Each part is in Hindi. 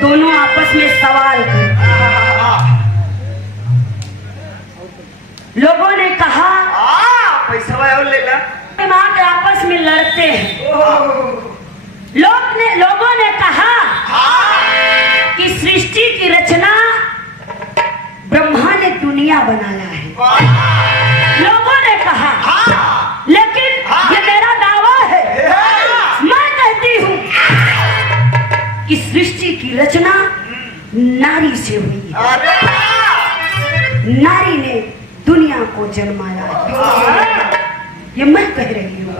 दोनों आपस में सवाल कर। लोगों ने कहा पैसा और ले ला। माँ के आपस में लड़ते हैं। लोगों ने कहा कि सृष्टि की रचना ब्रह्मा ने दुनिया बनाया है। लोगों ने कहा लेकिन ये मेरा दावा है, मैं कहती हूँ कि सृष्टि की रचना नारी से हुई है। नारी ने दुनिया को जन्माया है, ये मैं कह रही हूँ।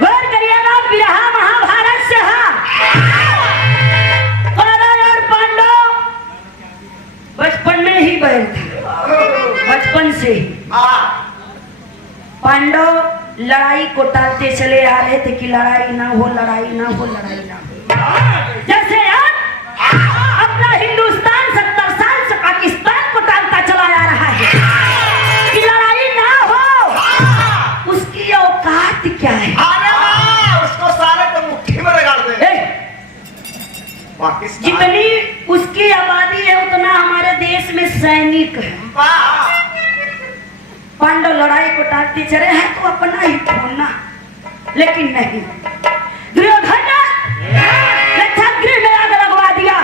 गौर करिएगा, विरहा महाभारत से कौरव और पांडव बचपन में ही बैल था। बचपन से ही पांडव लड़ाई को टालते चले आ रहे थे कि लड़ाई ना हो, लड़ाई ना हो, लड़ाई ना हो। जैसे यार अपना हिंदुस्तान 70 साल से पाकिस्तान को टालता चला आ रहा है कि लड़ाई ना हो, उसकी औकात क्या है? उसको सारे तो मुट्ठी में रगड़ दे। जितनी उसकी आबादी है उतना हमारे देश में सैनिक है। पांडव लड़ाई को टालते चले हैं तो अपना ही खोना, लेकिन नहीं। दुर्योधन गृह में आग लगवा दिया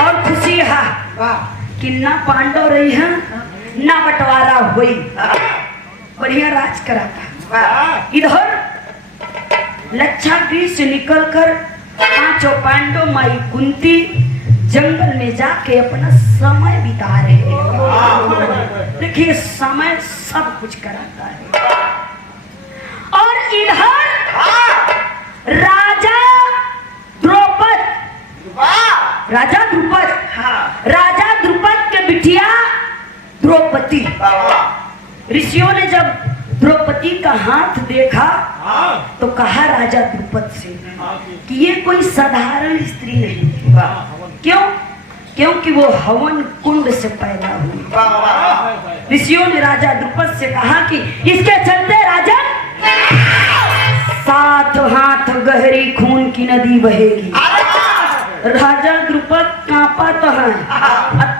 और खुशी है कि ना पांडव रही है ना बंटवारा हुई, बढ़िया राज कराता। इधर लक्षागृह से निकलकर पांचों पांडव माई कुंती जंगल में जाके अपना समय बिता रहे हैं। देखिए समय सब कुछ कराता है। और इधर राजा द्रुपद के बिटिया द्रौपदी। ऋषियों ने जब द्रौपदी का हाथ देखा तो कहा राजा द्रुपद से कि ये कोई साधारण स्त्री नहीं। क्यों? क्योंकि वो हवन कुंड से पैदा हुई। ऋषियों ने राजा द्रुपद से कहा कि इसके चलते राजन 7 हाथ गहरी खून की नदी बहेगी। राजा द्रुपद कांपा तो है,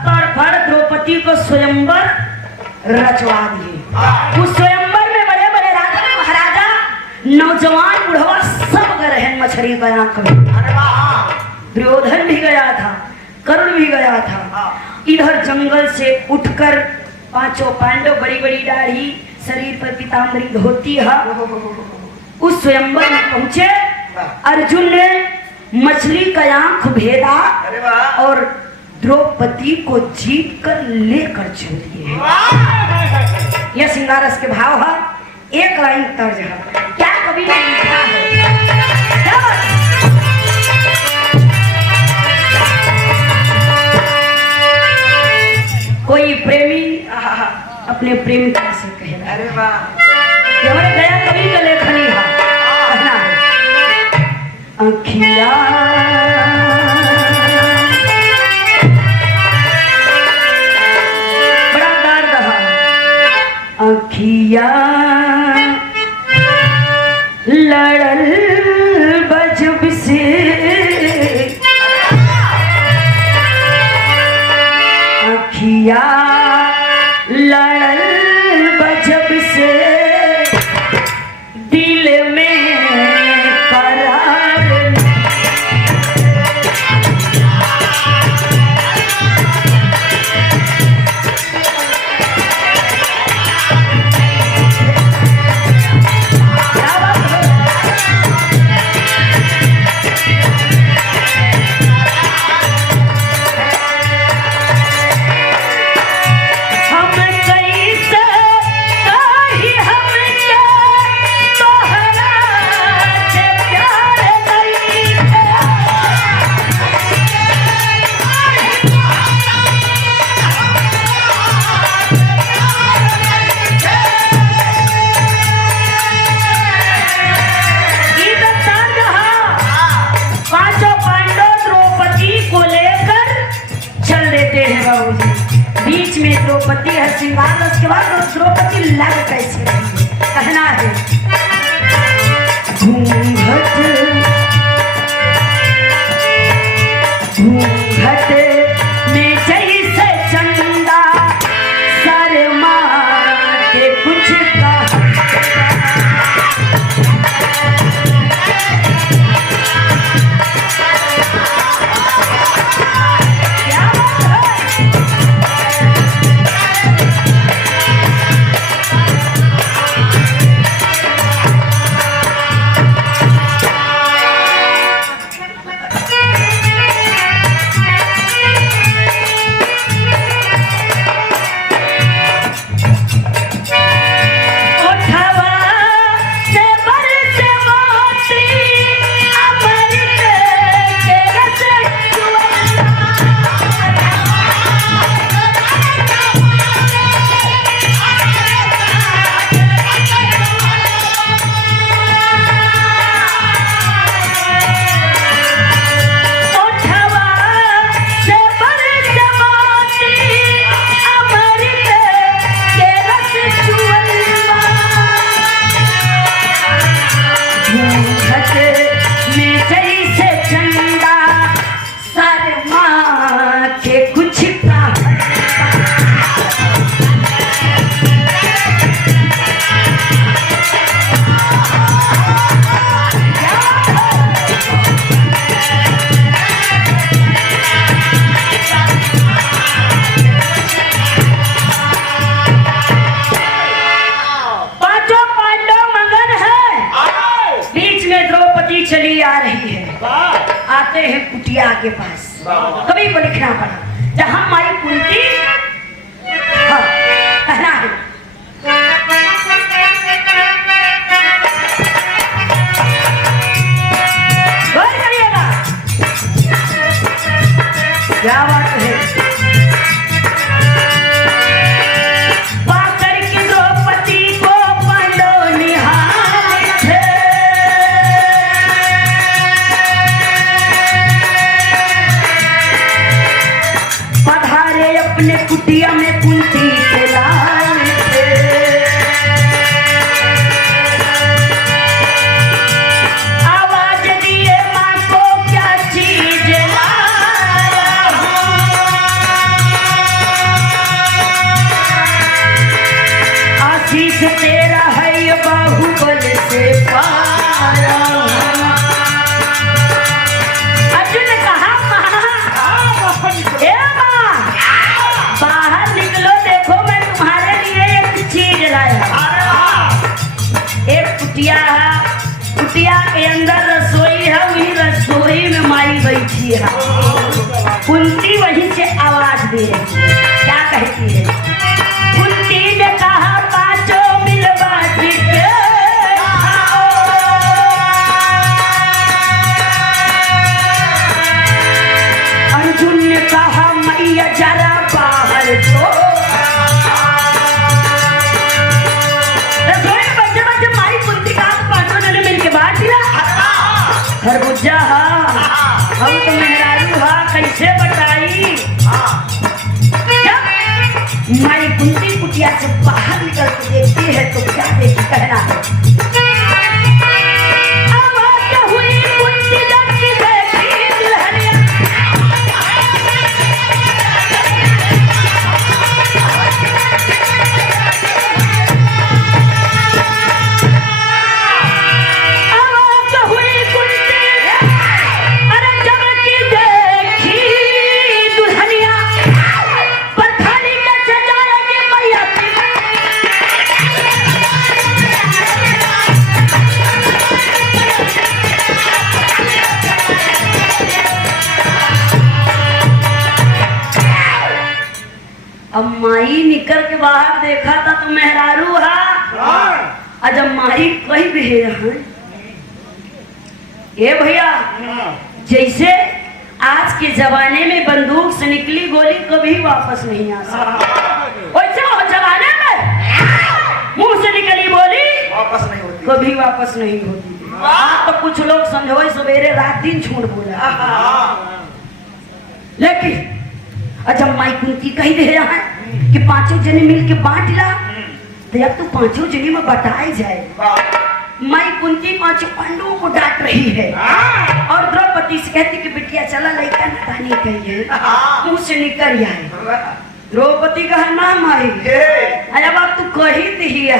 तड़फड़ द्रौपदी को स्वयंवर रचवा दिए। उस स्वयंवर में बड़े बड़े राजा महाराजा, नौजवान बुढ़वा सब गए हैं मछली का आंख में। दुर्योधन भी गया था, कर्ण भी गया था। इधर जंगल से उठकर पांचों पांडव, बड़ी बड़ी दाढ़ी, शरीर पर पीताम्बरी धोती है, उस स्वयंवर में पहुंचे। अर्जुन ने मछली का आंख भेदा और द्रौपदी को जीत कर लेकर चल दिए। यह सिंगारस के भाव है, एक लाइन तर्ज है। क्या कवि ने लिखा है? कोई प्रेमी अपने प्रेमिका से कह रहा है, अरे वाह, हमारे दया कवि का लेखनी है। कहना है अखिया बड़ा दर्द है। अखिया लड़ल बजब से, अखिया लड़ल बजब से, दिल में करार बीच में द्रौपदी है श्रृंगार, उसके बाद द्रौपदी लग कैसे रही। कहना है घूंघट कुंती आ रही है, आते हैं कुटिया के पास। कभी को लिखना पड़ा जहां माई कुंती, हाँ कहना है गौर करिएगा क्या बात है। पाकर की द्रौपदी को पांडव निहारे थे, पधारे अपने कुटिया में कुंती के लाल थे। आवाज दिए माँ को क्या चीज लाया हूँ, आशीष तेरा है ये बाहुबल से पाया हूँ। अर्जुन ने कहा ए माँ, बाहर निकलो, देखो मैं तुम्हारे लिए एक चीज लाया। एक कुटिया है, कुटिया के अंदर रसोई है, वही रसोई में माई बैठी है। कुंती वहीं से आवाज दे रही है, क्या कहती है? कुंती ने कहा पांचों मिल बांट के खाओ। अर्जुन ने कहा मैया जरा बाहर तो। रसोई में बच्चे बच्चे माई कुंती का पांचों जने मिलके बांट दिया। खरबूजा हम तो मेहरारू कैसे बताई। जब माई कुंती कुटिया से बाहर निकल के देखती है तो क्या देखी, कहना है आवाज हुई कुंती जब की देखी दुल्हनिया। आवाज हुई कुंती, अरे जब की देखी दुल्हनिया, पर खाली कैसे जाएगी मैया की। अब माई निकल के बाहर देखा था तो मेहरारू है। जब माई कही भी है ये भैया, जैसे आज के जमाने में बंदूक से निकली गोली कभी वापस नहीं आ सकती, वैसे वो जमाने में मुंह से निकली बोली वापस नहीं होती। कभी वापस नहीं होती। आज तो कुछ लोग समझो सवेरे रात दिन झूठ बोला, लेकिन जब माई कुंती कही दे रहा है कि पांचों जने मिल के बांट ला, तो अब तो पांचों जने में बटाई जाए। माई कुंती पांचों पांडवों को डांट रही है और द्रौपदी से कहती कि बिटिया चला लड़का नटानी कही है, मुंह से निकल आए। द्रौपदी का नाम आई अब आप तू कही दी है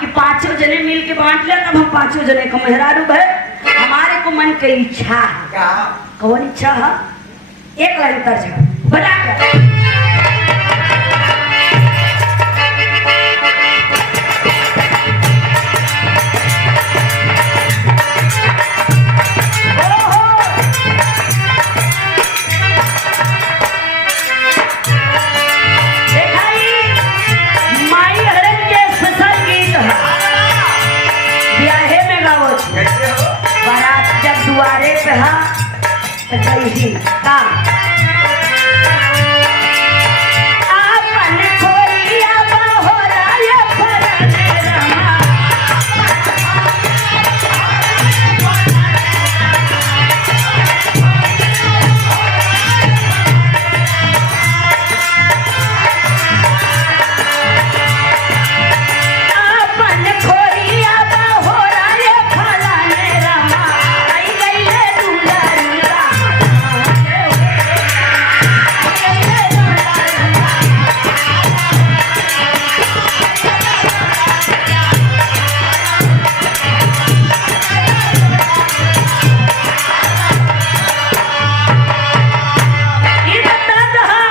कि पांचों जने मिल के बांट ले, तब हम पांचों जने को मेहरारू है। हमारे को मन की इच्छा है। कौन इच्छा है? एक लाइन तर्ज बता कर दुआरे पे हा कहीं का आपन खोरिया बहोरा ये फरने रमा। आपन खोरिया बहोरा ये फरने रमा। आई गईले दुलारुला ये बता दहा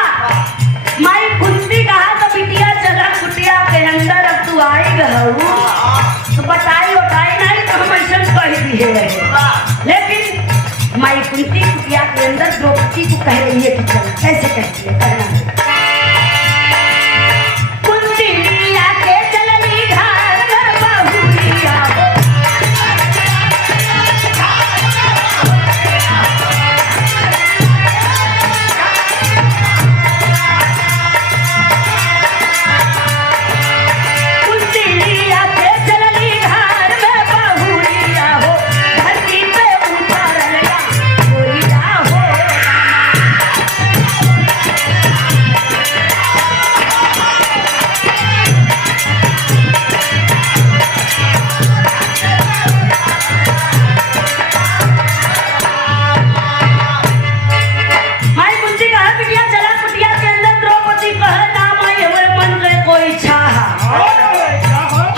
माई कुंती कहा तो बिटिया चला कुटिया के अंदर अब तू आई गहू तो बताई उठाई नहीं तो हम ऐसा कह दिए रहे। लेकिन कुंती कुटिया के अंदर द्रौपदी को कह रही है कि चल, कैसे कहती है कहना है। कुंती लिया के चलनी घर बहुरिया हो, कुंती लिया के चलनी घर में बहुरिया हो, धरती पे उतरल या गोरिया हो। माई कुंती कहा बिटिया चला कुटिया के अंदर द्रौपदी कहा नाम आई हुए मन में कोई छाहा,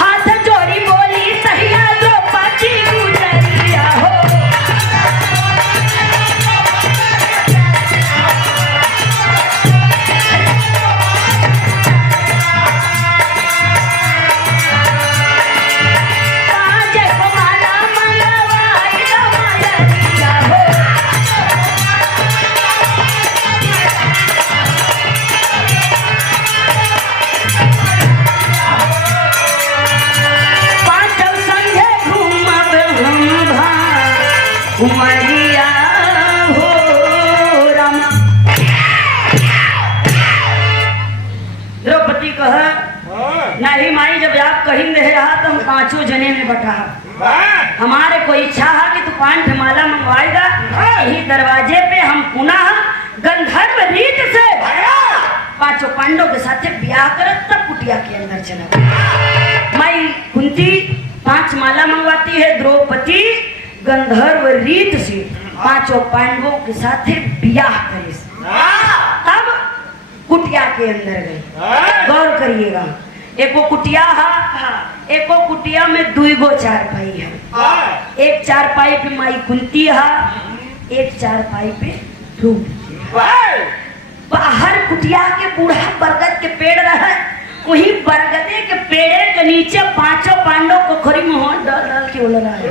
हाथ जोड़ी बोली सहिया द्रौपदी गुजरिया हो। काजे को माला मंगवाई दमायरिया हो, पांचव संगे घूमब हम घुमरिया हो राम। द्रौपदी कह नहीं माई, जब आप कहीं रहे रहा तो हम पांचों जने में बटा, हमारे कोई इच्छा है कि तू 5 माला मंगवाएगा, यही दरवाजे पे हम पुनः गंधर्व रीत से 5 पांडवों के साथ ब्याह कर तब कुटिया के अंदर चला। माई कुंती 5 माला मंगवाती है, द्रौपदी गंधर्व रीत से 5 पांडवों के साथ ब्याह करे, तब कुटिया के अंदर गए। गौर करिएगा, एको कुटिया है, एको कुटिया में 2 चारपाई है, एक चारपाई पे माई कुंती है, एक चारपाई पे द्रौपदी। बाहर कुटिया के बूढ़ा बरगद के पेड़ रहे, वही बरगदे के पेड़े के नीचे 5 पांडव पोखरी में हाथ डाल डाल के उड़ रहा है।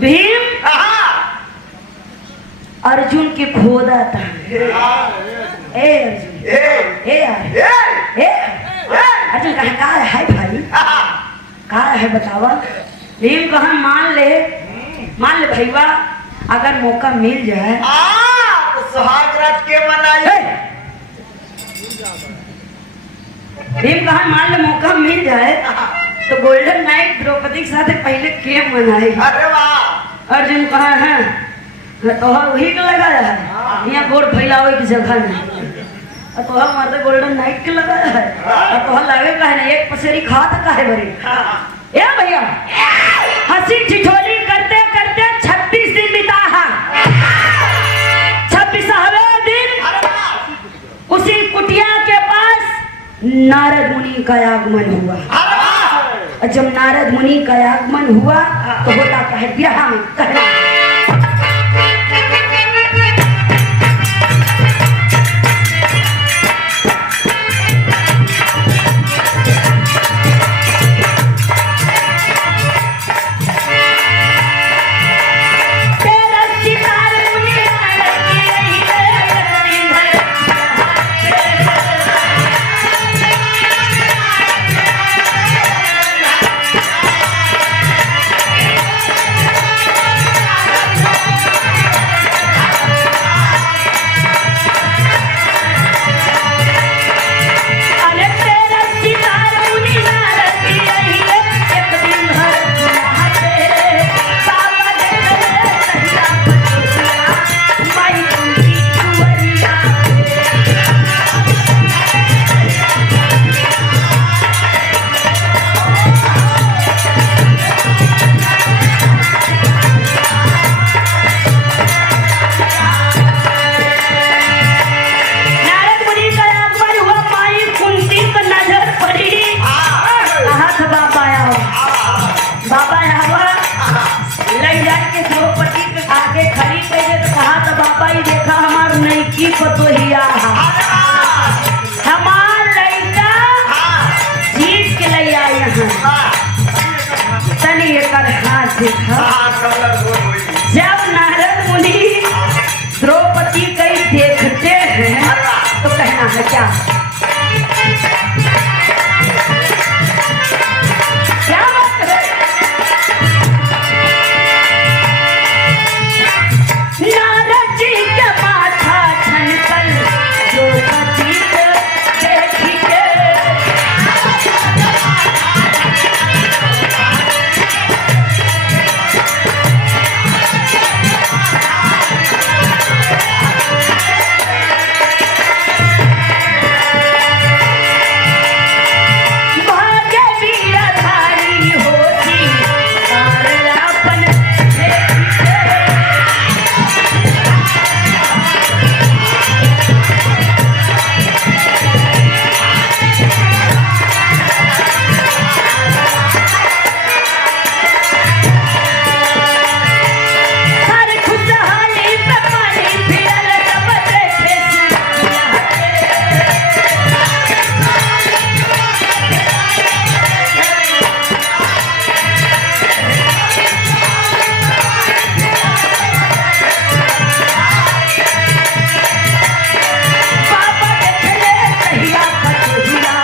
भीम अर्जुन के खोदा था, ए अर्जुन ए अर्जुन कहा है भाई, कहा है बतावा। भीम कहा मान ले भैया, अगर मौका मिल जाए तो सुहाग रात के मनाई। भीम कहा मान ले मौका मिल जाए तो गोल्डन नाइट द्रौपदी के साथ पहले के मनाए। अरे वाह। अर्जुन कहा है तो वही के लगाया है, यहाँ गोड़ फैलावे की जगह नहीं, तो हमारे गोल्डन नाइट के लगाया है, तो लगे कहे ना एक पसेरी खात काहे बरी। ए भैया हंसी ठिठोली करते करते 26 दिन बिता है, 26वें दिन उसी कुटिया के पास नारद मुनि का आगमन हुआ। और जब नारद मुनि का आगमन हुआ तो होता क्या है, ब्याह में कहना की पतोहिया हमार लड़का जीत के ले आए हैं। तनी एकर हाथ देखा जब नारद है क्या? क्या बात है? नारद जी के माथा ठनकल द्रौपदी को देखी के भाग्य वीरधारी होती तारलापन देखी के हर खुशहाली पे पानी फिरल तब देखे सुनिया के। बाबा देखले कहिया पटुहिया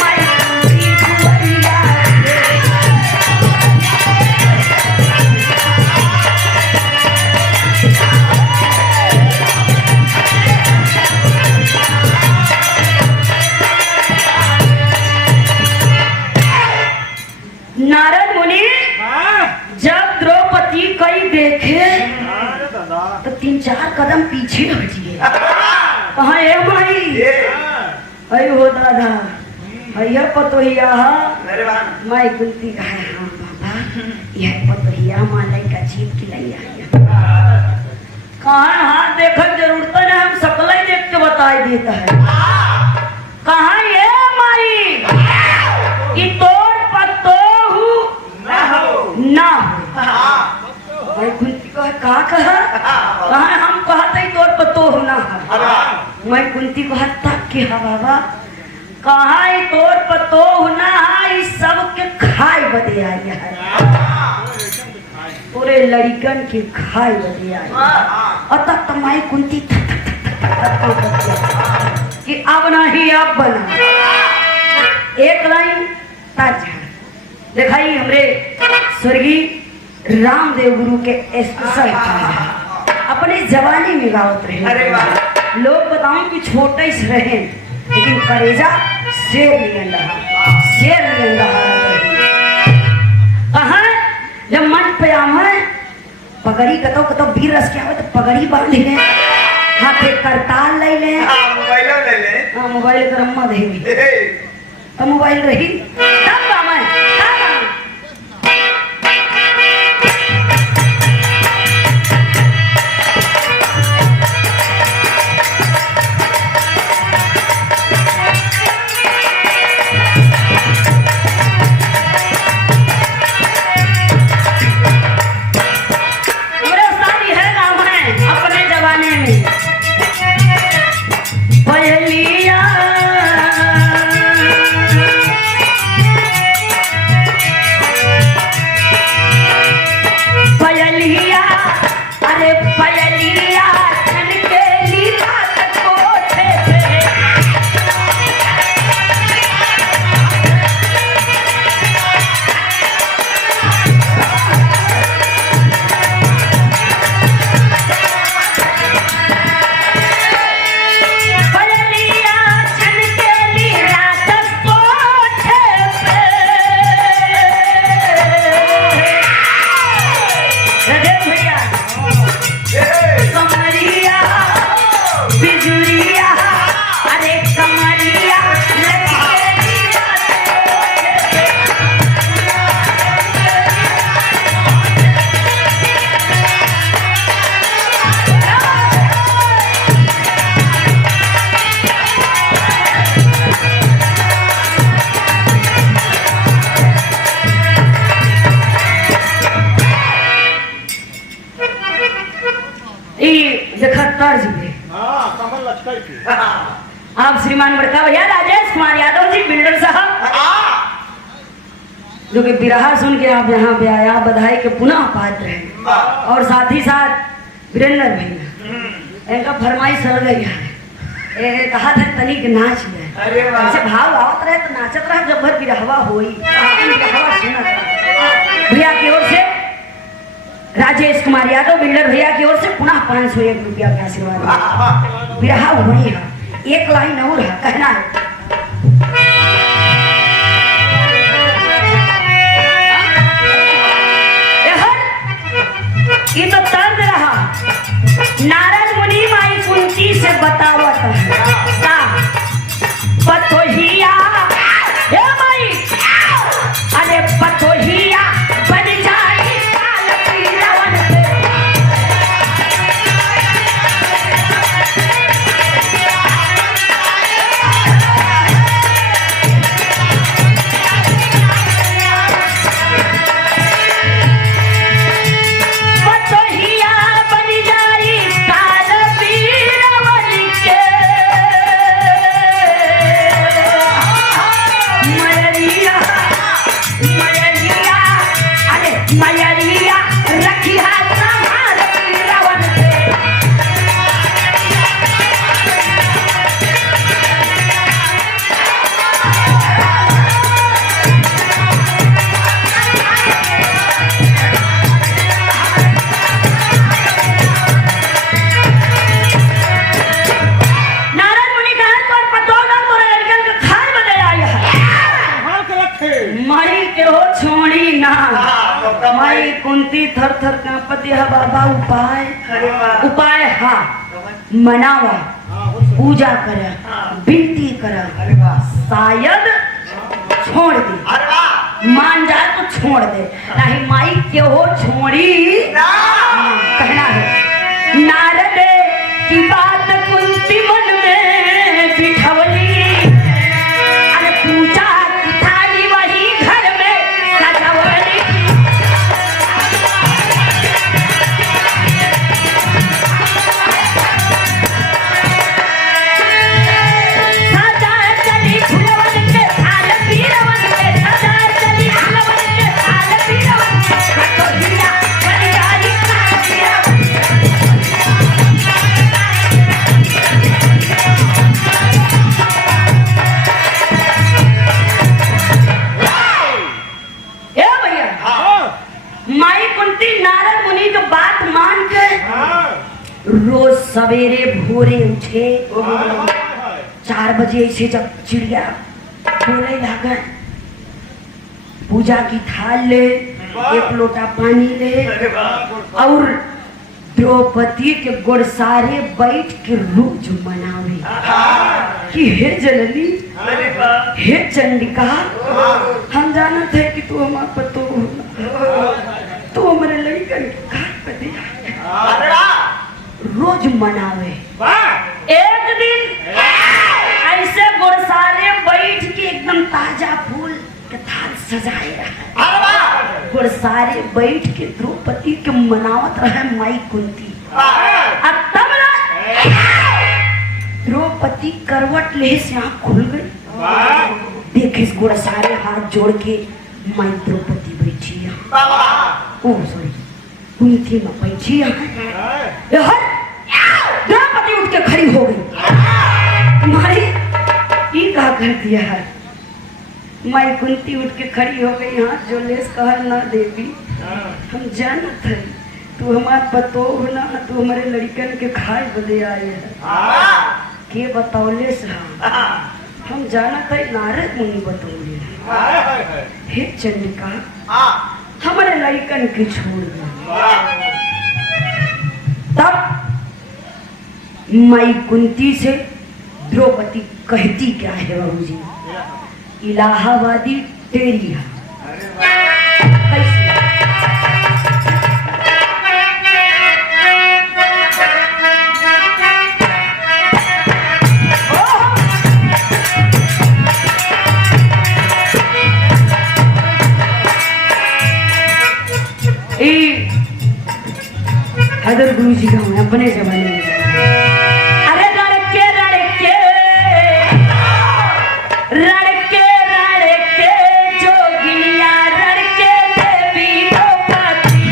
माई कुंती कुंवरिया नारद मुनि जब द्रौपदी कई देखे तो 3-4 कदम पीछे हट गए। कहा ए माई अरे हो दादा भैया पतोहिया मेरे बान माई कुंती कहा हाँ बाबा यह पतोहिया मालाई का जीत खिलाइया कहा हाँ देखत जरूरत है हम सकल ही देख के बताई देता है। कहा ये माई कि तोर पतोहू ना हो ना हो। भाई कुंती कहा कहा हम कहते तोर पतोहू ना हो। मैं कुंती को तक के हा बाबा कहा तोर पतोहू ना है सब के खाए बदे आई है पूरे लड़कन के खाए बदे आई और तब तो माई कुंती कि अब नहीं अब बना एक लाइन ताज दिखाई हमरे स्वर्गीय रामदेव गुरु के स्पेशल अपने जवानी में गावत अरे वाह। रहे लोग बताऊं कि छोटे से रहे लेकिन करेजा शेर निकल रहा शेर निकल रहा। कहा जब मन पे आवे पगड़ी कतो कतो वीर रस के आवे तो पगड़ी बांध ले हाथे करताल ले ले मोबाइल ले ले हाँ मोबाइल कर अम्मा देवी ए, तो मोबाइल रही तब काम है पूरे सारी है नाम है अपने जमाने में पहलिया पयलिया अरे पयलिया छन के लीला कोठे पे पयलिया छन के लीला कोठे पे राजेश भैया ए, कमरिया बिजुरिया अरे कमरिया देखा तर्ज में कमल लचकाई थी आप श्रीमान बड़का भैया राजेश कुमार यादव जी बिल्डर साहब जो कि बिरहा सुन के आप यहाँ पे आया बधाई के पुनः पात्र हैं और साथ ही साथ वीरेंद्र भैया इनका फरमाइश चल गई है कहा था तनिक नाच ले अरे वाह। ऐसे भाव आवत रहे तो नाचत रहे जब भर बिरहवा होई बिरहवा सुनत रहे। भैया की ओर से राजेश कुमार यादव बिल्डर भैया की ओर से पुनः 501 रुपया का आशीर्वाद। बिरहा वही है, एक लाइन और है, कहना है ये तो तर्ज रहा। नारद मुनि माई कुंती से बतावत है का पतोहिया हे माई अरे पतोहिया बन जाई काल पीरवन से। पतोहिया बन जाई काल पीरवन के। मयरिया मयरिया अरे मयरिया रखिया संभाल पीरवन के। नारद मुनि कहा तोर पतोगा तोरे लड़कन के खान बदे आई है। माई के हो छोड़ी ना माई कुंती थर थर कांपत है बाबा उपाय अरे वाह। उपाय हा मनावा पूजा कर विनती कर अरे वाह। शायद छोड़ दे अरे वाह। मान जाए तो छोड़ दे नहीं माई के हो छोड़ी ना। कहना है नारद की बात कुंती मन में बिठवली अरे पूजा की थाली वही घर में सजवली। सदा चली फुलवन के थाल पीरवन के। सदा चली फुलवन के थाल पीरवन के। पतोहिया बन जाई काल पीरवन के। ए भैया माई कुंती नारद मुनि की बात मान के रोज सवेरे भोरे उठे 4 बजे ऐसे जब चिड़िया बोले लगे पूजा की थाल ले 1 लोटा पानी ले अरे वाह। और द्रौपदी के गोड़सारे बैठ के रोज मनावे कि हे जननी अरे वाह। हे चंडिका हम जानत है कि तू हमार पतो तू हमारे लड़कन के घर पे दे अरे वाह। रोज मनावे। वाह। एक दिन ऐसे गोड़सारे बैठ के एकदम ताजा फूल के थाल सजाए रहे। अरे वाह। गोड़सारे बैठ के द्रौपदी के मनावत रहे माई कुंती। वाह। अब तब ना द्रौपदी करवट ले से आँख खुल गई। वाह। देखे इस गोड़सारे हाथ जोड़ के माई द्रौपदी बैठी है। वाह। ओ सॉरी कुंती में बैठी है। द्रौपदी उठ के खड़ी हो गई। तुम्हारी ये कहा कर दिया है। माई कुंती उठ के खड़ी हो गई। हाथ जो लेस कहा ना देवी हम जानत है तू हमार पतो हो ना तू हमारे लड़कन के खाए बदे आए है। के बतौले से हम जानत है नारद मुनि बतौले है। हे चंडिका हमारे लड़कन के छोड़ दे। तब माई कुंती से द्रौपदी कहती क्या है बाबू जी इलाहाबादी तेरी है। कैसे? अगर गुरु जी का हूँ अपने जमाने में अरे लड़के लड़के लड़के लड़के जोगिनिया लड़के देवी द्रौपदी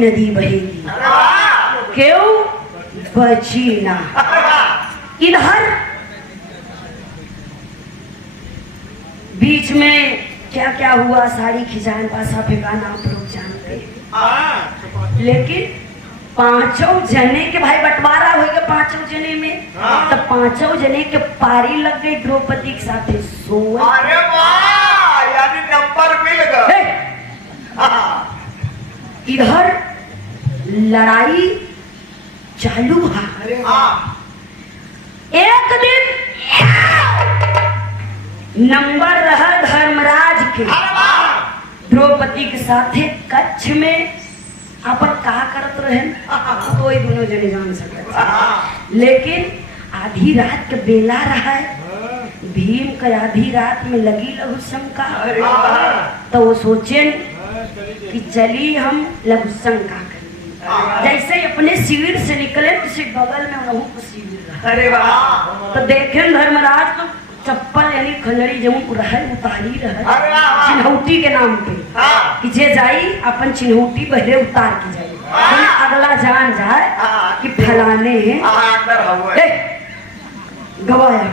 नदी बहेगी, क्यों बची ना। इधर बीच में क्या क्या हुआ, साड़ी खिंचान पासा फेंकाना आप लोग जानते हैं। लेकिन पांचों जने के भाई बंटवारा हो गया पांचों जने में, तो पांचों जने के पारी लग गई द्रौपदी के साथ सोए। अरे वाह, यानी नंबर मिल गए। इधर लड़ाई चालू है। अरे वाह, एक दिन नंबर रहा धर्मराज के द्रौपदी के साथ कच्छ में अपन का करत रहे तो ही दोनों जने जान सकते। लेकिन आधी रात के बेला रहा है, भीम का आधी रात में लगी लघु शंका, तो वो सोचे कि चली हम लघु शंका करें। जैसे ही अपने शिविर से निकले उसी बगल में उन्होंने को शिविर रहा। अरे वाह, तो देखे धर्मराज तो चप्पल यानी खंजड़ी जमू रहे उतारी रहे चिन्हौटी के नाम पे कि जे जाई अपन चिन्हौटी बहरे उतार के जाई, अगला जान जाए कि फलाने हैं गवाया।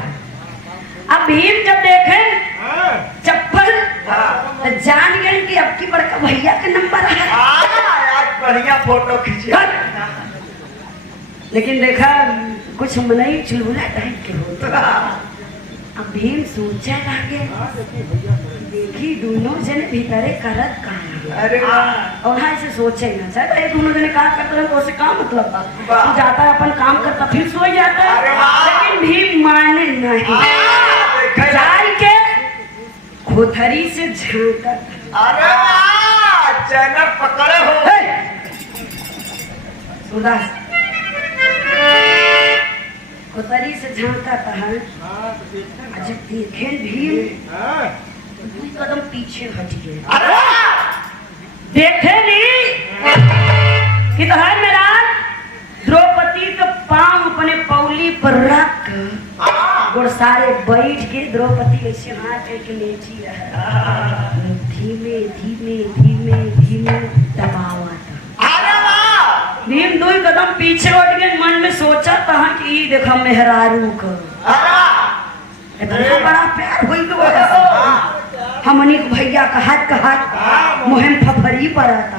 अब भीम जब देखे चप्पल तो जान गए कि अब की बड़का भैया का नंबर है, आज बढ़िया फोटो खींचे। लेकिन देखा कुछ मनई चुलबुला टाइप के होते। अब भीम सोचा लागे देखी दोनों जने भीतरे करत कहाँ। अरे वाह, और हाँ ऐसे सोचे ना चाहे ये दोनों जने कहा करते हैं तो उसे काम मतलब तू जाता है अपन काम करता फिर सो जाता है। लेकिन भीम माने नहीं, जाल के खोथरी से झांका। अरे वाह, चैनल पकड़े हो। सुदास खोथरी से झांका था। जब देखे भीम दो कदम पीछे हट गए, देखे नहीं कि धर्मराज द्रौपदी का पांव अपने पौली पर रख और सारे बैठ के द्रौपदी ऐसे हाथ के लेटी रहे, धीमे धीमे धीमे धीमे दबावा था। भीम दो कदम पीछे हट गए, मन में सोचा था कि देखा मेहरारू को इतना बड़ा प्यार हुई तो हमनी भैया का हाथ मुहिम फफरी पर आता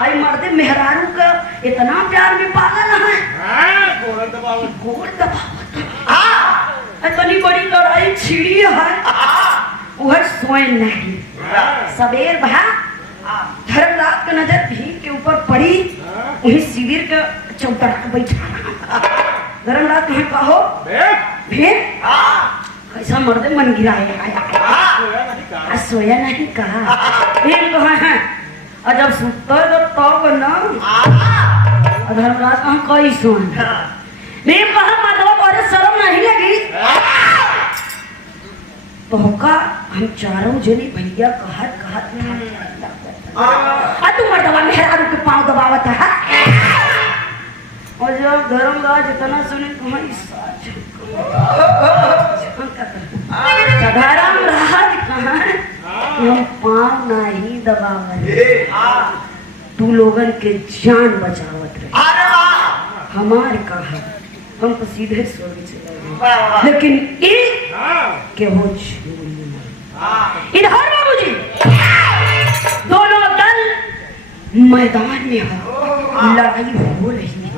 भाई मर्दे मेहरारू का इतना प्यार में पागल है। गोड़ दबावत इतनी बड़ी लड़ाई छिड़ी है, वह सोए नहीं। सवेर भा धर्मराज की नजर भीम के ऊपर पड़ी, वही शिविर का चौतरा बैठा। धर्मराज तुम्हें कहो भीम कैसा मर्दे मन गिराया, सोया नहीं कहा। भीम कहा है और जब सुतो तो न धर्मराज कहा कोई सुन। भीम कहा मतलब और शर्म नहीं लगी तो का हम चारों जने भैया कहत तू मर्दवा मेहरारू के पांव दबावत है। और जब धर्मराज इतना सुने तुम्हारी धर्मराज कहा हम पांव नहीं दबावत, तू लोगन के जान बचावत रहे। हमारे कहा हम तो सीधे स्वर्ग चले गए, लेकिन के हो इधर बाबूजी दोनों दल मैदान में है, लड़ाई हो रही है।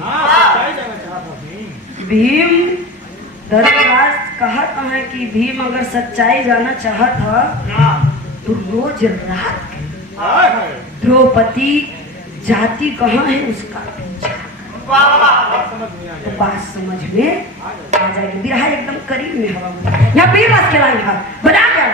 भीम धर्मराज कहता है कि भीम अगर सच्चाई जाना चाहता तो रोज रात द्रौपदी जाति कहाँ है उसका पीछा, तो बात समझ में आ जाएगी। बिरहा एकदम करीब में हवा यहाँ बीर रात के लाइन है बजा कर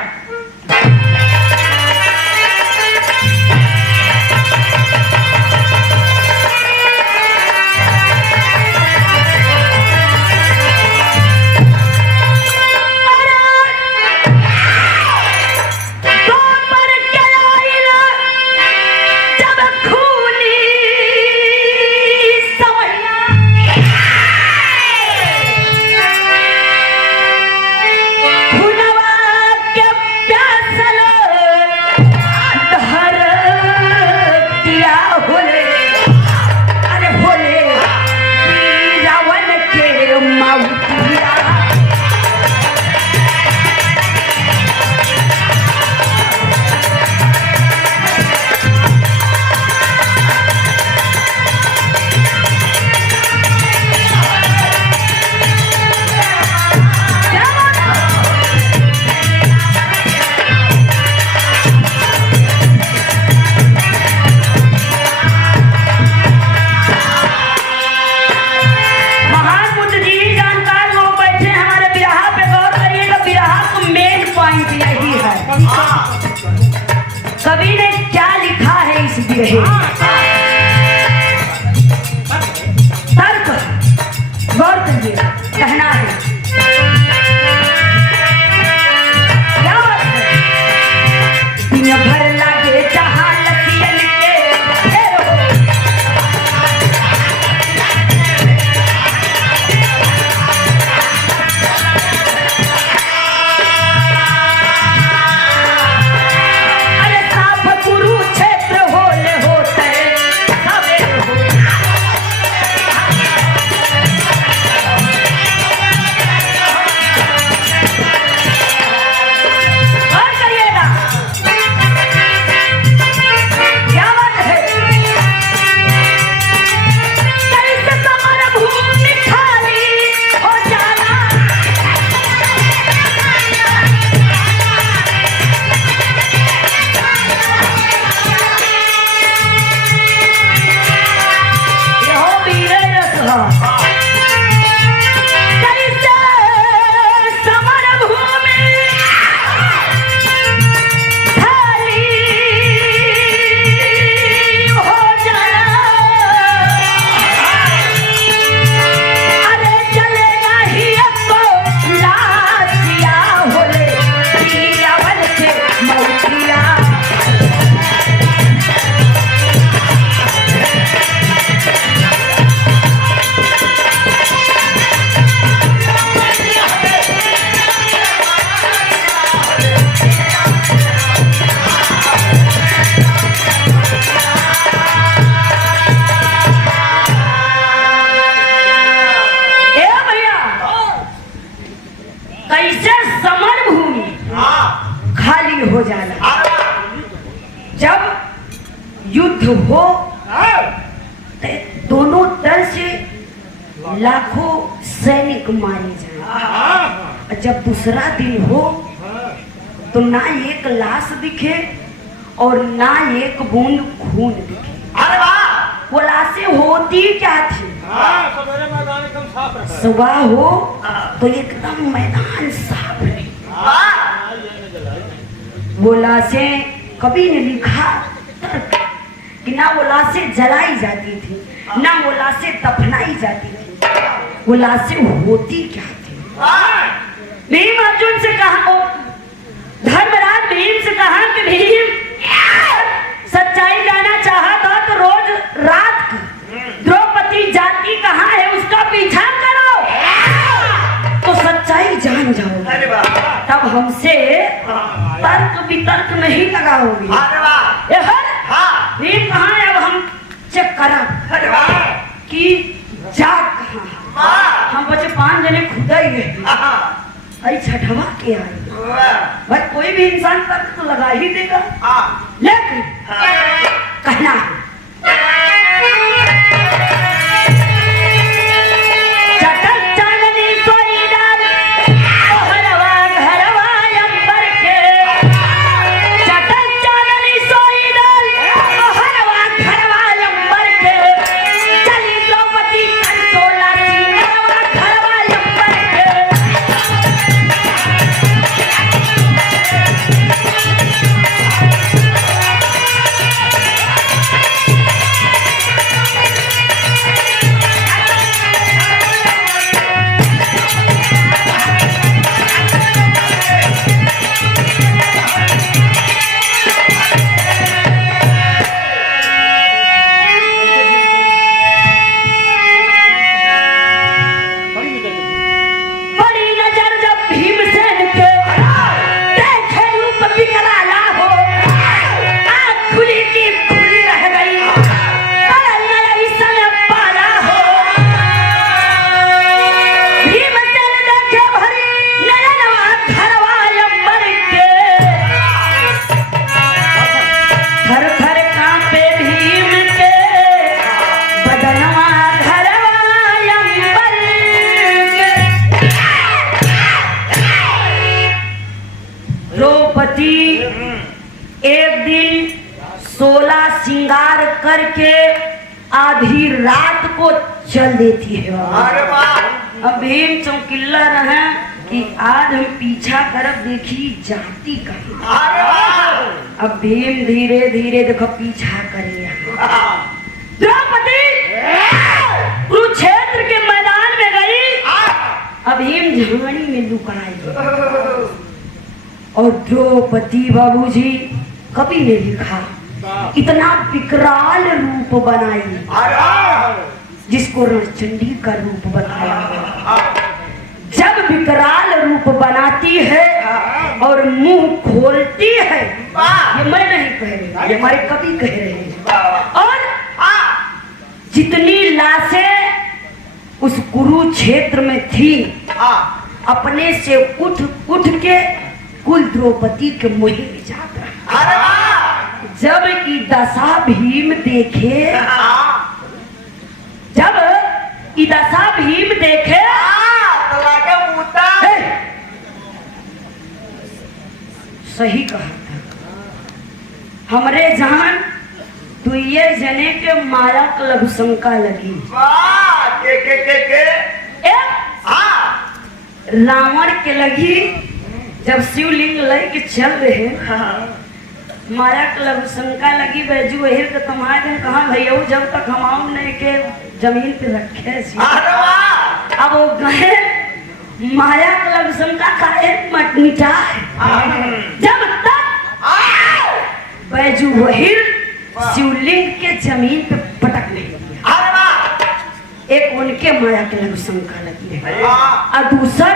पॉइंट यही है, कवि ने क्या लिखा है इस बिरहे। तर्क गौर करिए, कहना है क्या बात है, दिन भर लागे जहां लसियन के घेरो, अरे साफ कुरुक्षेत्र होले होते सवेर हो, और करिएगा क्या बात है, कैसे समर भूमि खाली हो जाना, यहो वीर रस कैसे समर भूमि खाली हो जाना, अरे चलेगा ही अब तो लाशिया होले पिया बन के मौतिया, ए भैया कैसे समर भूमि खाली हो जाना, जब युद्ध हो तो दोनों तरफ से लाखों सैनिक मारे जाए, जब दूसरा दिन हो तो ना एक लाश दिखे और ना एक बूंद खून दिखे। अरे वाह, वो लाशें होती क्या थी, सवेरे मैदान एकदम साफ रहे। सुबह हो तो एकदम मैदान साफ रहे, वाह, वो लाशें कभी ने लिखा तर्क कि ना वो लाशें जलाई जाती थी ना वो लाशें दफनाई जाती थी, वो लाशें होती क्या थी। वाह, भीम अर्जुन से कहा, धर्मराज भीम से कहा कि भीम सच्चाई जाना चाहा था तो रोज रात को द्रौपदी जाती कहाँ है उसका पीछा करो तो सच्चाई जान जाओ, अरे वाह, तब हमसे तर्क वितर्क नहीं लगाओगे। अरे वाह, ए हर हाँ, भीम कहाँ है, अब हम चेक करा अरे वाह, कि जाग कहाँ है। वाह, हम बचे 5 जने खुदा ही है, हाँ, अरे छठवा के आए वाह, भाई, कोई भी इंसान तर्क तो लगा ही देगा, हाँ, लेकिन कहना चटक चांदनी सोई डाल ओहरवा घरवा अंबर के, चटक चांदनी सोई डाल ओहरवा घरवा अंबर के, चली द्रौपदी कर सोला सिंगरवा घरवा अंबर के, बड़ी नजर जब भीमसेन के देखे रूप विकराला हो, आँख खुली की खुली रह गई, बदल गई सन पाला हो, भीमसेन देखे भरी नयनवा घरवा अंबर के, थर थर कांपे भीम के बदनवा घरवा अंबर के। द्रौपदी एक दिन 16 श्रृंगार करके आधी रात को चल देती है। अरे वाह, अब भीम चौकिल्ला रहे, कि आज हम पीछा करब देखी जाति का। अरे वाह अब भीम धीरे धीरे देखो पीछा करे। द्रौपदी कुरुक्षेत्र के मैदान में गई, अब भीम झाड़ी में लुकाई। और द्रौपदी बाबूजी कवि ने लिखा इतना विकराल रूप बनाई जिसको रणचंडी का रूप बताया गया। जब विकराल रूप बनाती है और मुंह खोलती है, ये मैं नहीं कह रही, ये हमारे कवि कह रहे हैं। और जितनी लाशें उस कुरुक्षेत्र में थी, अपने से उठ उठ के कुल द्रौपदी के मुंह में जाता। जब की दशा भीम देखे, जब की दशा भीम देखे, सही कहा था हमरे जान तू ये जने के माया का लघु शंका लगी। रावण के लगी जब शिवलिंग लेके चल रहे, माया के लघु शंका लगी। बैजू वही तो तुम्हारे दिन कहा भैया जब तक हम ने के जमीन पे रखे। अब वो गए माया के लघु शंका काहे मत मिटा। जब तक बैजू वही शिवलिंग के जमीन पे पटक नहीं दिया, एक उनके माया के लघु शंका लगी है और दूसर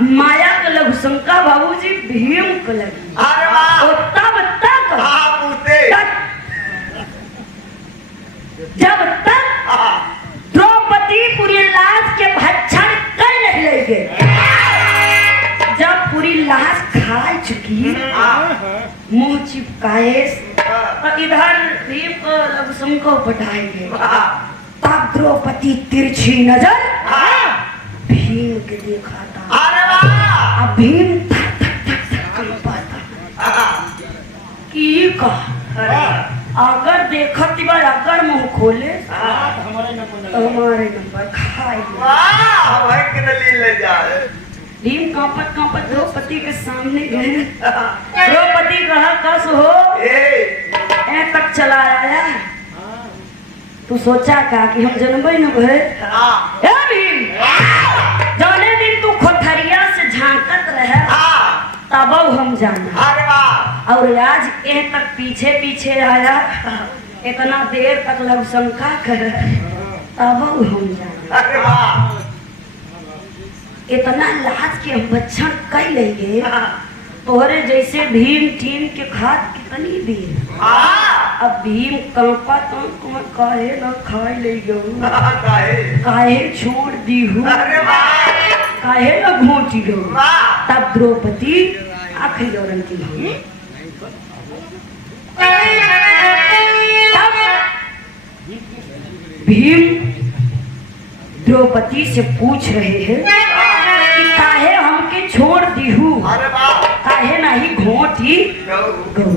माया के लघु शंका बाबूजी भीम को लगी। और तब तक जब तक द्रौपदी पूरी लाश के भक्षण कर नहीं लगे, जब पूरी लाश खा चुकी मुंह चिपकाए तो इधर भीम को लघु शंका पटाएंगे। तब द्रौपदी तिरछी नजर भीम के देखा था। अब भीम थक थक थक थक कंपा था कि अगर देखती बार अगर मुंह खोले तो हमारे नंबर खाए। भीम कांपत कांपत द्रौपदी के सामने गए। द्रौपदी कहा कस हो ए तक चला आया, तू सोचा का कि हम जन्मे न भरे। भीम जाने दिन तू खोथरिया से झांकत रहे तब हम जाना, और आज ए तक पीछे पीछे आया, इतना देर तक लघु शंका कर तब हम जाना। इतना लाज के हम भक्षण कर लेंगे तोहरे जैसे भीम टीम के खाद कितनी देर। अब भीम कंपा तो काहे न खाए ले गऊ, काहे छोड़ दी हूँ, काहे न घोटी गऊ। तब द्रौपदी आखिरी औरन की भाई भीम द्रौपदी से पूछ रहे हैं कि काहे हमके छोड़ दी हूँ, काहे नहीं घोटी गऊ।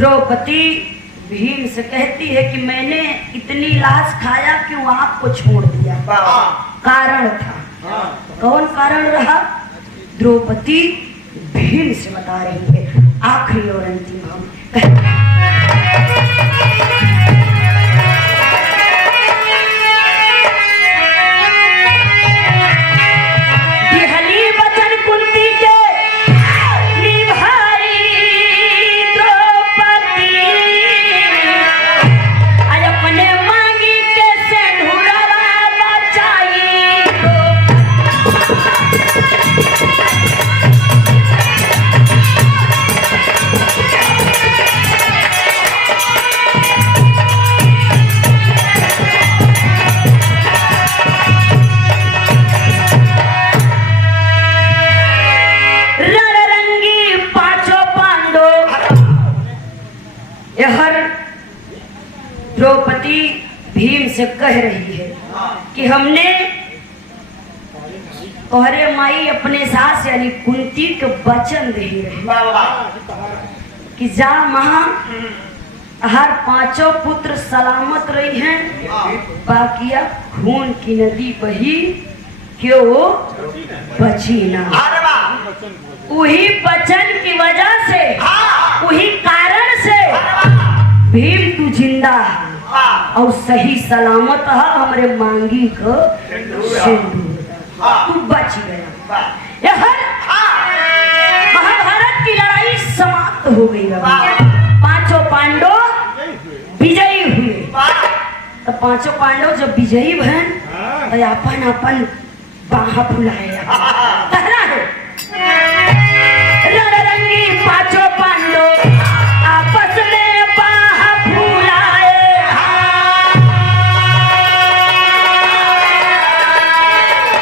द्रौपदी भीम से कहती है कि मैंने इतनी लाश खाया क्यों आपको छोड़ दिया। कारण था, कौन कारण रहा? द्रौपदी भीम से बता रही है। आखिरी और अंतिम भाव द्रौपदी भीम से कह रही है कि हमने तोहरे माई अपने सास यानी कुंती के वचन दे रहे कि जा महा हर पांचों पुत्र सलामत रही हैं, बाकिया खून की नदी बही क्यों बची ना। वही वचन की वजह से, वही कारण से भीम तू जिंदा है और सही सलामत है। हमारे मांगी को सिंदूर तू बच गया। यह महाभारत की लड़ाई समाप्त हो गई। पांचों पांडव विजयी हुए। तो पांचों पांडव जब विजयी भन तो अपन अपन बाहा फुलाया कहना है रणरंगी पांचों पांडव आपस में बाहा फुलाए।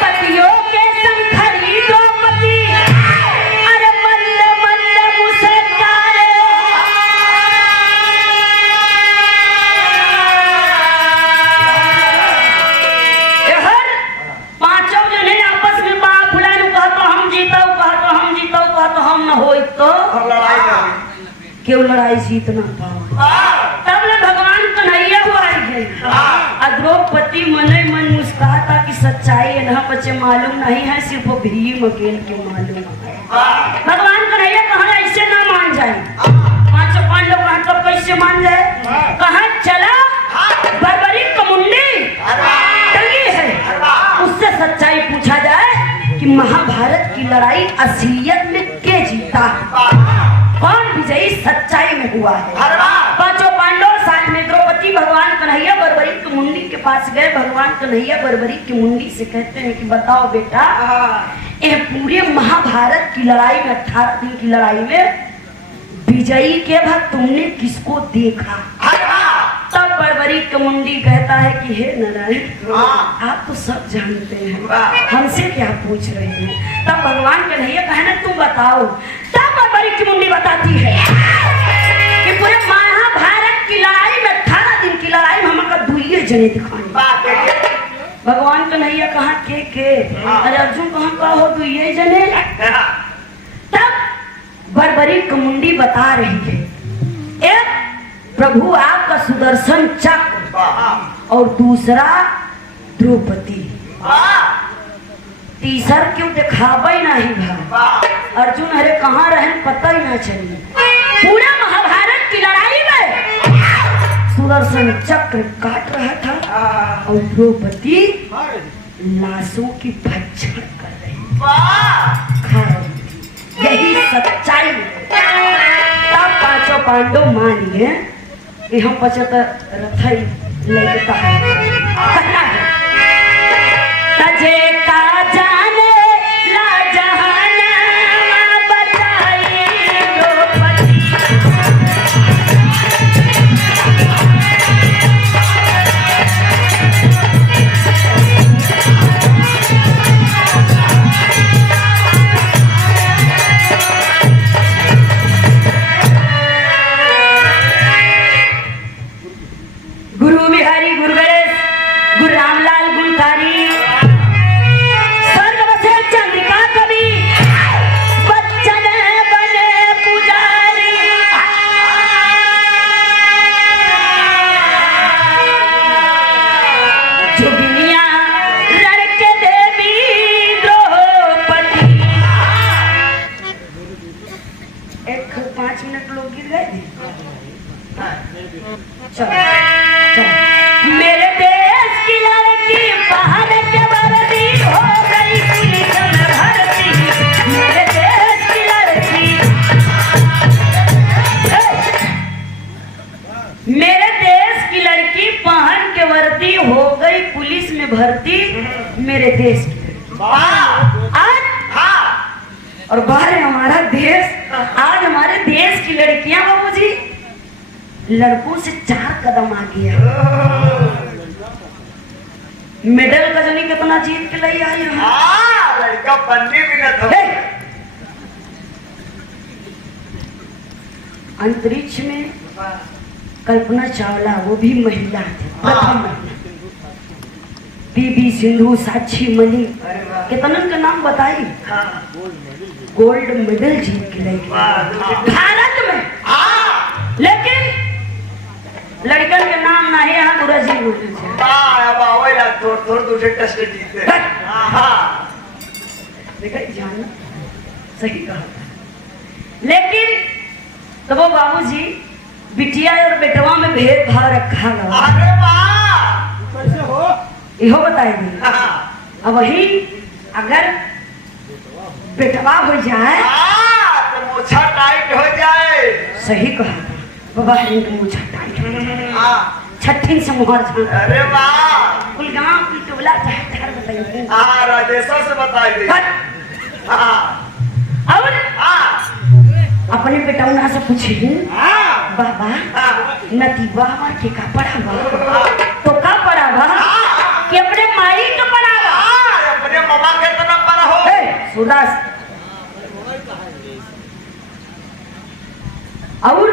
पतियों के संखरी द्रौपदी अरे मंद मंद मुस्कुराए। पांचों जने आपस में बाहा फुलाए कहतो हम जीतो, कहतो हम जीतो, कहतो हम न होई तो क्यों लड़ाई जीतना पाओ। तब ले भगवान कन्हैया हुआ है। द्रौपदी मन ही मन मुस्कुराता कि सच्चाई है ना बच्चे मालूम नहीं है, सिर्फ भीम अकेले के मालूम है। भगवान कन्हैया कहा ऐसे ना मान जाए। पांचों पांडव कहा तो कैसे मान जाए? कहा चला बर्बरी कमुंडी टंगी है, उससे सच्चाई पूछा जाए कि महाभारत की लड़ाई असलियत में के जीता, कौन विजयी सच्चाई में हुआ है। पांचों पांडव साथ में द्रौपदी भगवान कन्हैया बर्बरी की मुंडी के पास गए। भगवान कन्हैया बर्बरी की मुंडी से कहते हैं कि बताओ बेटा, ये पूरे महाभारत की लड़ाई में 18 दिन की लड़ाई में विजयी के बाद तुमने किसको देखा? तब बर्बरी की मुंडी कहता है कि हे नारायण आप तो सब जानते हैं, हमसे क्या पूछ रहे हैं। तब भगवान कन्हैया कहे ना तुम बताओ। तब बर्बरी की मुंडी बताती है कि पूरे महाभारत की लड़ाई में 18 दिन की लड़ाई में हमका दुइये जने दिखाने। भगवान कन्हैया कहा के अरे अर्जुन कहा हो दुइये जने। तब बर्बरी की मुंडी बता रही है एक प्रभु आपका सुदर्शन चक्र और दूसरा द्रौपदी, तीसर क्यों दिखावे नहीं भाई। अर्जुन अरे कहाँ रहे पता ही ना चली। पूरा महाभारत की लड़ाई में सुदर्शन चक्र काट रहा था और द्रौपदी लाशों की भक्षण कर रही खा रही। यही सच्चाई। तब पांचों पांडव मानिए कि हम 75 रथई लेता है तजे का जाने ला जहान बचाई द्रौपदी। गुरु बिहारी गुरु गणेश गुरु 5 मिनट लोग गिर गए थे। चलो चलो। मेरे देश की लड़की पहाड़ के वर्दी हो गई पुलिस में भर्ती। मेरे देश की लड़की, मेरे देश की लड़की पहन के वर्दी हो गई पुलिस में भर्ती। मेरे देश की आज और बाहर है हमारा देश। आज हमारे देश की लड़कियां बाबूजी लड़कों से 4 कदम आगे है। मेडल का जनी कितना जीत के लिए आई है। लड़का बनने भी न था। अंतरिक्ष में कल्पना चावला, वो भी महिला थी, प्रथम महिला। पीवी सिंधु, साक्षी मलिक, कितना का नाम बताई। गोल्ड मेडल जीत के लिए भारत में। लेकिन लड़कन के नाम ना है यहाँ ब्राजील में। थोड़ दूसरे टेस्ट जीते। देखा जान सही कहा। लेकिन तो वो बाबूजी बिटिया और बेटवा में भेदभाव रखा गया। अरे वाह, कैसे हो? इहो बताए दी। अब वही अगर बेटवा हो जाए तो मोछा टाइट हो जाए। सही कहा बाबा, हिंद मुझे टाइट हो जाए। छठी से मुहर झांक। अरे वाह, कुल गांव की टोला चाहे घर बताइए। राजेशा से बता दी। और अपने बेटौना से पूछी बाबा नतीबा हमार के का पढ़ा बा तो का पढ़ा बा कि अपने माई का पढ़ा बा अपने मामा के तना पर हो। सुदास और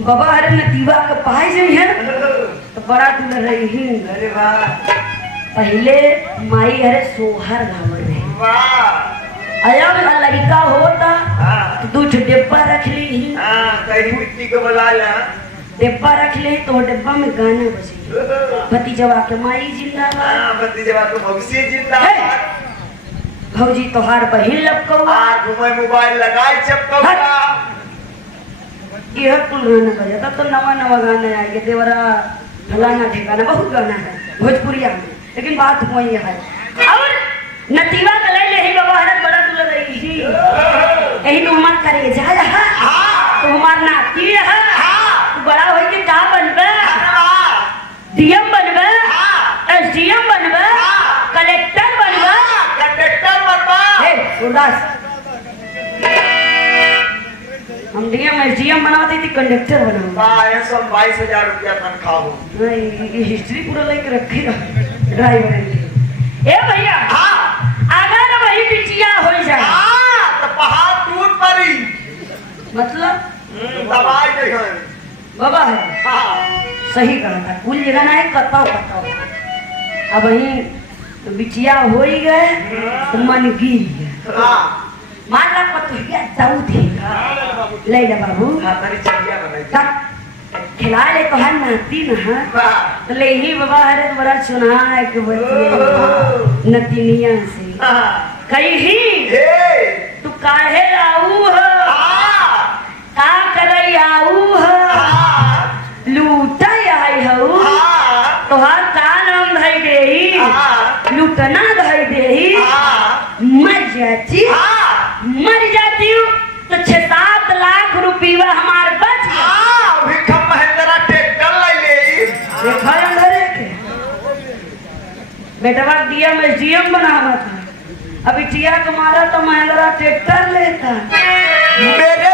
बाबा हरे नतीबा के पाए जो है तो बड़ा दूर रही। अरे वाह, पहले माई हरे सोहर गाँव रहे। वाह, अयब लड़का होता तो 2 डिब्बा रख ली। कहीं मिट्टी को बुला ला। डिब्बा रख ले तो डिब्बा में गाना बजे। भतीजवा के माई जिंदाबाद, भतीजवा को भौसी जिंदाबाद। भौजी तोहार बहिन लपकौआ। घुमे मोबाइल लगाए चपकौआ। यह कुल गाना बजाता तो नवा नवा गाना आ गया। देवरा फलाना ठिकाना बहुत गाना है भोजपुरिया में। लेकिन बात वही है। और नतीवा का ले ही बाबा हरत बड़ा दूर रही थी। यही तो हमार करे जा रहा तो हमार नाती है। तू बड़ा हो के का बनबे? डीएम बनबे, एसडीएम बनबे, कलेक्टर बनबे, कंडक्टर बनबा। सुरदास हम डीएम एसडीएम बनाते थी, कंडक्टर बनाऊंगा। 22,000 रुपया तनख्वाह हो। नहीं हिस्ट्री पूरा लेके रखेगा ड्राइवर के। ए भैया अगर वही बिटिया हो जाए तो पहाड़ टूट पड़ी। मतलब दवाई नहीं है। बाबा है सही कहा था। कुल जगह ना है कताओ कताओ। अब वही तो बिटिया हो ही गए तो मन गिर गया। मान ला पतुहिया दाऊद है ले ले बाबू तारी चलिया बनाई। तब खिला ले तो हर नाती ना तो ले ही बाबा हरे तो बड़ा सुना है कि नतीनिया से कही तू काहे आऊ है का करई आऊ है लूटा आई हऊ तोहार का नाम धई देही लूटना धई देही मर जाती हूँ तो 6-7 लाख रुपया हमार बच महिंद्रा ट्रैक्टर ले देखा अंदर के बेटवा डीएम एसडीएम बनावा था। अभी टिया का मारा तो महिंद्रा ट्रैक्टर लेता। मेरे